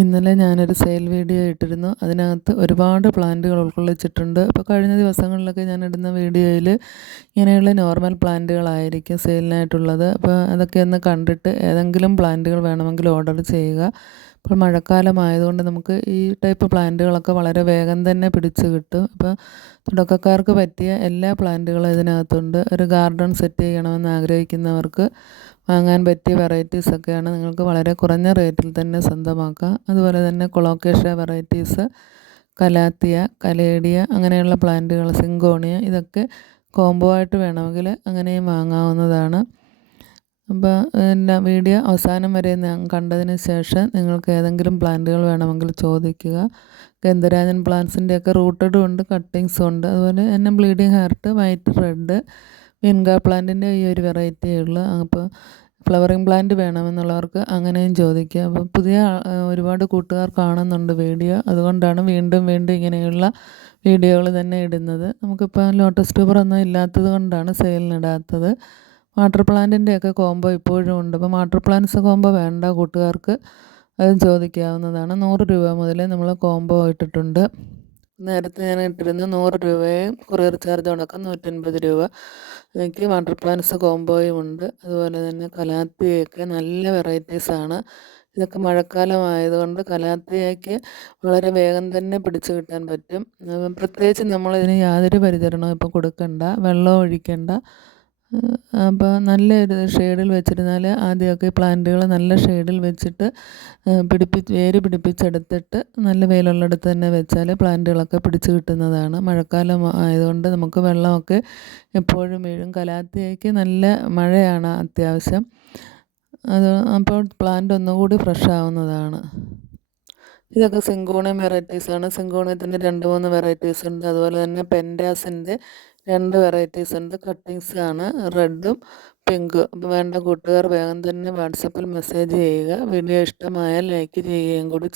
ഇന്നലെ ഞാനൊരു sale video ഇട്ടിരുന്നു. അതിനകത്ത് ഒരുപാട് പ്ലാന്റുകൾ ഉൾക്കൊള്ളിച്ചിട്ടുണ്ട്. അപ്പോൾ കഴിഞ്ഞ ദിവസങ്ങളിലൊക്കെ ഞാനിടുന്ന വീഡിയോയിൽ ഇങ്ങനെയുള്ള നോർമൽ പ്ലാന്റുകളായിരിക്കും സെയിലിനായിട്ടുള്ളത്. അപ്പോൾ അതൊക്കെ ഒന്ന് കണ്ടിട്ട് ഏതെങ്കിലും പ്ലാന്റുകൾ വേണമെങ്കിൽ ഓർഡർ ചെയ്യുക. ഇപ്പോൾ മഴക്കാലമായതുകൊണ്ട് നമുക്ക് ഈ ടൈപ്പ് പ്ലാന്റുകളൊക്കെ വളരെ വേഗം തന്നെ പിടിച്ച് കിട്ടും. അപ്പോൾ തുടക്കക്കാർക്ക് പറ്റിയ എല്ലാ പ്ലാന്റുകളും ഇതിനകത്തുണ്ട്. ഒരു ഗാർഡൻ സെറ്റ് ചെയ്യണമെന്ന് ആഗ്രഹിക്കുന്നവർക്ക് വാങ്ങാൻ പറ്റിയ വെറൈറ്റീസൊക്കെയാണ്. നിങ്ങൾക്ക് വളരെ കുറഞ്ഞ റേറ്റിൽ തന്നെ സ്വന്തമാക്കാം. അതുപോലെ തന്നെ കൊളോക്കേഷ്യ വെറൈറ്റീസ്, കലാത്തിയ, കലേഡിയ അങ്ങനെയുള്ള പ്ലാന്റുകൾ, സിങ്കോണിയ ഇതൊക്കെ കോംബോ ആയിട്ട് വേണമെങ്കിൽ അങ്ങനെയും വാങ്ങാവുന്നതാണ്. അപ്പോൾ എല്ലാ വീഡിയോ അവസാനം വരെ കണ്ടതിന് ശേഷം നിങ്ങൾക്ക് ഏതെങ്കിലും പ്ലാന്റുകൾ വേണമെങ്കിൽ ചോദിക്കുക. ഗന്ധരാജൻ പ്ലാന്റ്സിൻ്റെയൊക്കെ റൂട്ടഡും ഉണ്ട്, കട്ടിങ്സും ഉണ്ട്. അതുപോലെ തന്നെ ബ്ലീഡിങ് ഹാർട്ട്, വൈറ്റ് റെഡ്, വിൻഗ പ്ലാന്റിൻ്റെ ഈ ഒരു വെറൈറ്റിയേ ഉള്ളൂ. അപ്പോൾ ഫ്ലവറിങ് പ്ലാന്റ് വേണമെന്നുള്ളവർക്ക് അങ്ങനെയും ചോദിക്കുക. അപ്പോൾ പുതിയ ഒരുപാട് കൂട്ടുകാർ കാണുന്നുണ്ട് വീഡിയോ, അതുകൊണ്ടാണ് വീണ്ടും വീണ്ടും ഇങ്ങനെയുള്ള വീഡിയോകൾ തന്നെ ഇടുന്നത്. നമുക്കിപ്പോൾ ലോട്ടസ് ട്യൂബറൊന്നും ഇല്ലാത്തത് കൊണ്ടാണ് സെയിലിനിടാത്തത്. വാട്ടർ പ്ലാന്റിൻ്റെയൊക്കെ കോംബോ ഇപ്പോഴും ഉണ്ട്. അപ്പോൾ വാട്ടർ പ്ലാന്റ്സ് കോംബോ വേണ്ട കൂട്ടുകാർക്ക് അതും ചോദിക്കാവുന്നതാണ്. 100 രൂപ മുതൽ നമ്മൾ കോംബോ ഇട്ടിട്ടുണ്ട്. നേരത്തെ ഞാൻ ഇട്ടിരുന്നു 100 രൂപയും കൊറിയർ ചാർജ് അടക്കം 150 രൂപ. എനിക്ക് വാട്ടർ പ്ലാന്റ്സ് കോംബോയും ഉണ്ട്. അതുപോലെ തന്നെ കലാത്തിയൊക്കെ നല്ല വെറൈറ്റീസാണ്. ഇതൊക്കെ മഴക്കാലമായതുകൊണ്ട് കലാത്തിയയ്ക്ക് വളരെ വേഗം തന്നെ പിടിച്ചു കിട്ടാൻ പറ്റും. പ്രത്യേകിച്ച് നമ്മളിതിന് യാതൊരു പരിചരണവും ഇപ്പോൾ കൊടുക്കണ്ട, വെള്ളം ഒഴിക്കണ്ട. അപ്പോൾ നല്ലൊരു ഷെയ്ഡിൽ വെച്ചിരുന്നാൽ ആദ്യമൊക്കെ പ്ലാന്റുകൾ നല്ല ഷെയ്ഡിൽ വെച്ചിട്ട് വേര് പിടിപ്പിച്ചെടുത്തിട്ട് നല്ല വെയിലുള്ളിടത്ത് തന്നെ വെച്ചാൽ പ്ലാന്റുകളൊക്കെ പിടിച്ച് കിട്ടുന്നതാണ്. മഴക്കാലം ആയതുകൊണ്ട് നമുക്ക് വെള്ളമൊക്കെ എപ്പോഴും വീഴും. കലാത്തിയയ്ക്ക് നല്ല മഴയാണ് അത്യാവശ്യം. അപ്പോൾ പ്ലാന്റ് ഒന്നുകൂടി ഫ്രഷ് ആവുന്നതാണ്. ഇതൊക്കെ സിങ്കോണിയം വെറൈറ്റീസാണ്. സിങ്കോണിയത്തിൻ്റെ 2-3 വെറൈറ്റീസ് ഉണ്ട്. അതുപോലെ തന്നെ പെൻഡാസിൻ്റെ 2 വെറൈറ്റീസ് ഉണ്ട്. കട്ടിങ്സ് ആണ്, റെഡും പിങ്കും. അപ്പോൾ വേണ്ട കൂട്ടുകാർ വേഗം തന്നെ വാട്സപ്പിൽ മെസ്സേജ് ചെയ്യുക. വീഡിയോ ഇഷ്ടമായാൽ ലൈക്ക് ചെയ്യുകയും കൂടി